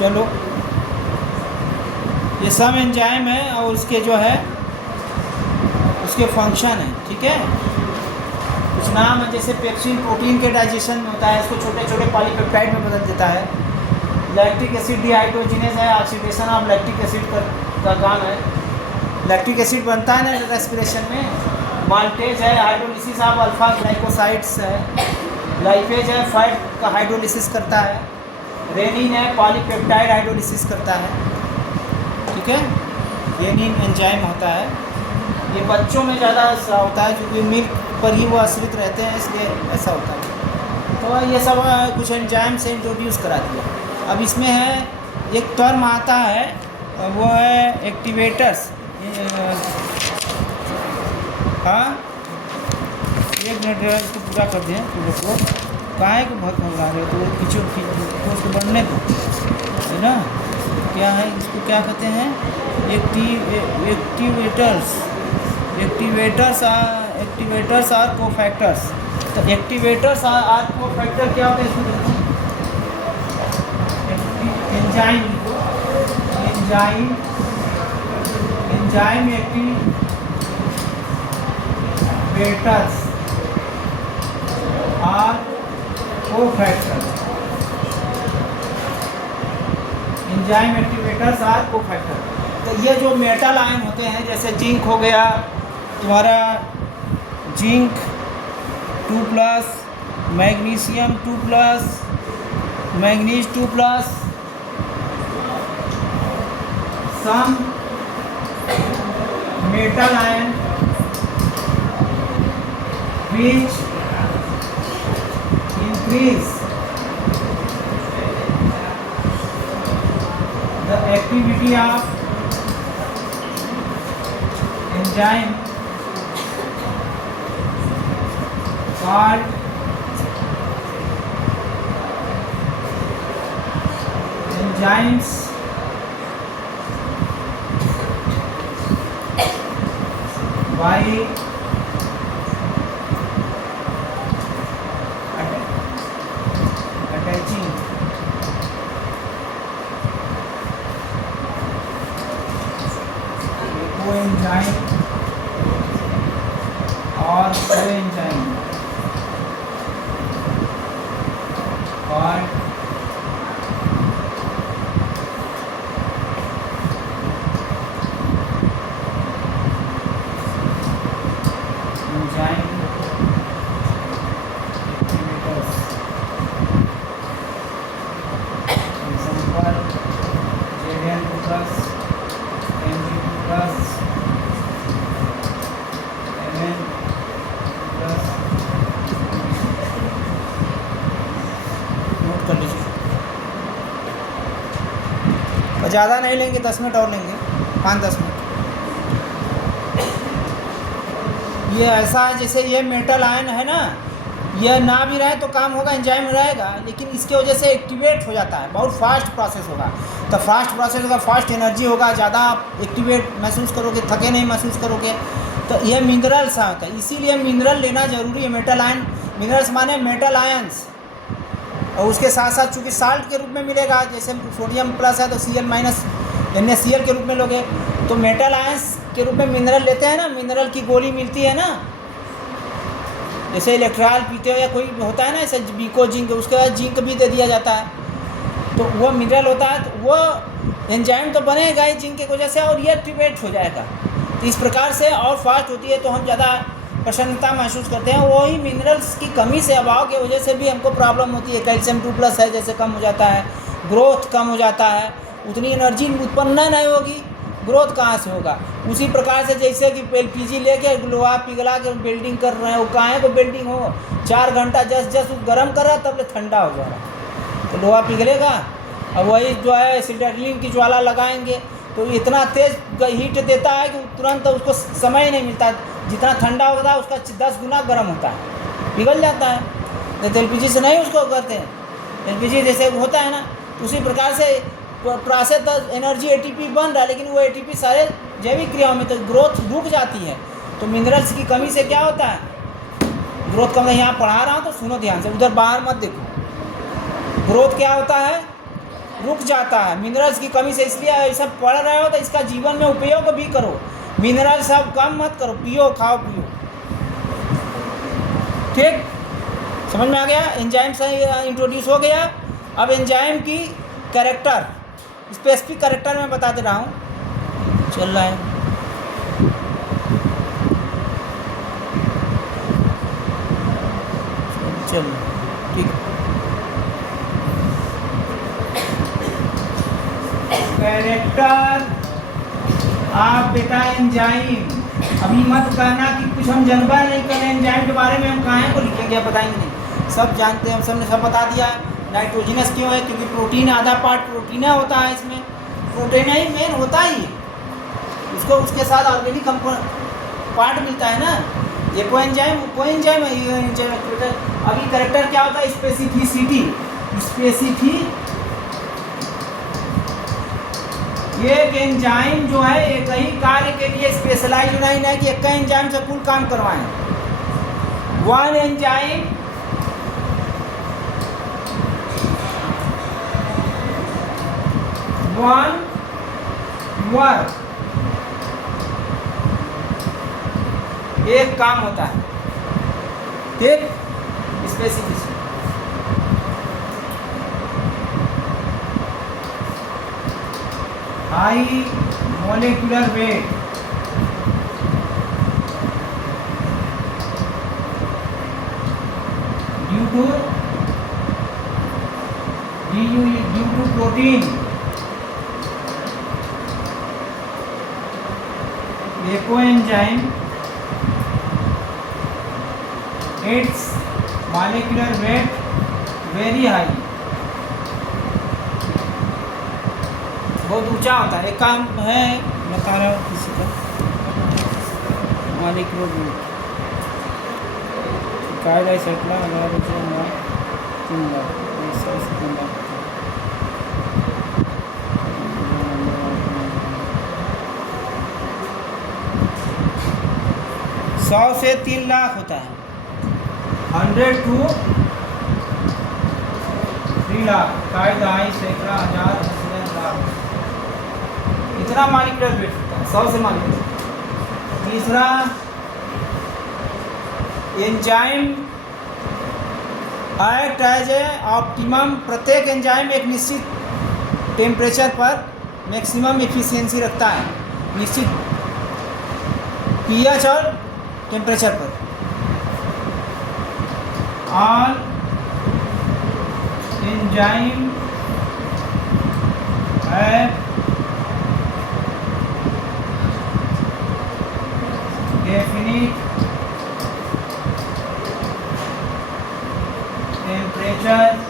चलो, ये सब एंजाइम है और उसके जो है उसके फंक्शन है, ठीक है। कुछ नाम है, जैसे पेप्सिन प्रोटीन के डाइजेशन में होता है, इसको छोटे छोटे पॉलीपेप्टाइड में बदल देता है। लैक्टिक एसिड डिहाइड्रोजिनेज है, ऑक्सीडेशन ऑफ लैक्टिक एसिड का काम है। लैक्टिक एसिड बनता है ना रेस्पिरेशन में। माल्टेज है, हाइड्रोलिसिस ऑफ अल्फा ग्लाइकोसाइड्स है। लाइपेज है, फैट का हाइड्रोलिसिस करता है। रेनिन है, पॉलीपेप्टाइड हाइड्रोलिसिस करता है, ठीक है। रेनिन एंजाइम होता है, ये बच्चों में ज़्यादा होता है क्योंकि मिल्क पर ही वो आश्रित रहते हैं, इसलिए ऐसा होता है। तो ये सब कुछ एंजाइम से इंट्रोड्यूस करा दिया। अब इसमें है एक टर्म आता है, वो है एक्टिवेटर्स। हाँ, एक मिनट इसको पूरा कर दें पूरे को। काहे को बहुत घबरा रहे हो, तो किसी उसको बढ़ने दो, है ना। क्या है, इसको क्या कहते हैं, एक्टिवेटर्स आर कोफैक्टर्स। तो एक्टिवेटर्स आर कोफैक्टर क्या होते हैं, इसको देखो। Enzyme activators or cofactors. Enzyme activators or cofactor. तो ये जो मेटल आयन होते हैं, जैसे जिंक हो गया तुम्हारा, zinc 2+, magnesium 2+, manganese 2+, some metal ion which increase the activity of enzyme called enzymes by attaching coenzyme or coenzyme called enzyme activators. Example: Zn2+, Mg2+, Mn+। Note कर लीजिए, और ज़्यादा नहीं लेंगे, 10 मिनट और लेंगे, 5-10 मिनट। ये ऐसा है जैसे ये मेटल आयन है ना, ये ना भी रहे तो काम होगा, एंजाइम रहेगा, लेकिन इसके वजह से एक्टिवेट हो जाता है, बहुत फास्ट प्रोसेस होगा। तो फास्ट प्रोसेस होगा, फास्ट एनर्जी होगा, ज़्यादा एक्टिवेट महसूस करोगे, थके नहीं महसूस करोगे। तो ये मिनरल्स होता है, इसीलिए मिनरल लेना ज़रूरी है। मेटल आयन, मिनरल्स माने मेटल आयन्स, और उसके साथ साथ चूँकि साल्ट के रूप में मिलेगा, जैसे सोडियम प्लस है तो Cl- NaCl के रूप में लोगे, तो मेटल आयन्स के रूप में मिनरल लेते हैं ना। मिनरल की गोली मिलती है ना, जैसे इलेक्ट्रॉल पीते हो या कोई होता है ना, ऐसे बीको जिंक, उसके बाद जिंक भी दे दिया जाता है, तो वो मिनरल होता है। तो वो एंजाइम तो बनेगा ही जिंक की वजह से, और ये एक्टिवेट हो जाएगा। तो इस प्रकार से और फास्ट होती है, तो हम ज़्यादा प्रसन्नता महसूस करते हैं। वही मिनरल्स की कमी से, अभाव की वजह से भी हमको प्रॉब्लम होती है। कैल्शियम 2+ है, जैसे कम हो जाता है, ग्रोथ कम हो जाता है, उतनी एनर्जी उत्पन्न नहीं होगी, ग्रोथ कहाँ से होगा। उसी प्रकार से जैसे कि LPG लेके लोहा पिघला के वेल्डिंग कर रहे हैं, वो काहे को वेल्डिंग हो, 4 घंटा जस गर्म कर रहा है, तब ले ठंडा हो जा रहा है, तो लोहा पिघलेगा। और वही जो है एसिटाइलिन की ज्वाला लगाएंगे तो इतना तेज़ हीट देता है कि तुरंत उसको समय ही नहीं मिलता। जितना ठंडा होता है उसका 10 गुना गर्म होता है, पिघल जाता है। तो LPG से नहीं उसको करते हैं, LPG जैसे होता है ना, उसी प्रकार से प्रोसेस एनर्जी ATP बन रहा है, लेकिन वो ATP सारे जैविक क्रियाओं में, तो ग्रोथ रुक जाती है। तो मिनरल्स की कमी से क्या होता है, ग्रोथ कम। यहाँ पढ़ा रहा हूँ तो सुनो ध्यान से, उधर बाहर मत देखो। ग्रोथ क्या होता है, रुक जाता है मिनरल्स की कमी से। इसलिए ऐसा पढ़ रहे हो तो इसका जीवन में उपयोग भी करो। मिनरल सब कम मत करो, पियो, खाओ पियो। ठीक, समझ में आ गया? एंजाइम से इंट्रोड्यूस हो गया। अब एंजाइम की कैरेक्टर, स्पेसिफिक कैरेक्टर मैं बता दे रहा हूँ। चल रहा है, चल ठीक। कैरेक्टर आप बेटा एंजाइम, अभी मत कहना कि कुछ हम जानबा नहीं कर एंजाइम के बारे में, हम कहाँ को लिखेंगे या बताएंगे नहीं, सब जानते हैं हम, सबने सब बता दिया। नाइट्रोजिनस क्यों है? क्योंकि प्रोटीन, आधा पार्ट प्रोटीन होता है, इसमें प्रोटीन ही मेन होता ही है, उसको उसके साथ ऑर्गेनिक पार्ट मिलता है ना। ये कोएंजाइम है, ये एंजाइम। अभी कैरेक्टर क्या होता है? स्पेसिफिसिटी। ये एक एंजाइम जो है एक ही कार्य के लिए स्पेशलाइज होना ही नहीं कि एक एंजाइम से कुल काम करवाएं। वन एंजाइम वन वर्क, एक काम होता है। ठीक, specificity. High molecular weight, due to protein, coenzyme it's molecular weight very high, बहुत ऊंचा होता है। एक काम है बता रहा हूँ किसी का, मोलेकुलर वेट कायदा सेटला सौ से 3 लाख होता है, 100 to 3 लाख, कायदा सैकड़ा, हजार, लाख, इतना मॉलिक्यूलर वेट होता है 100 से मॉलिक्यूलर। तीसरा, enzyme act as a optimum, प्रत्येक एंजाइम एक निश्चित टेम्परेचर पर मैक्सिमम एफिशिएंसी रखता है, निश्चित पीएच और टेम्परेचर पर। All enzyme have definite temperature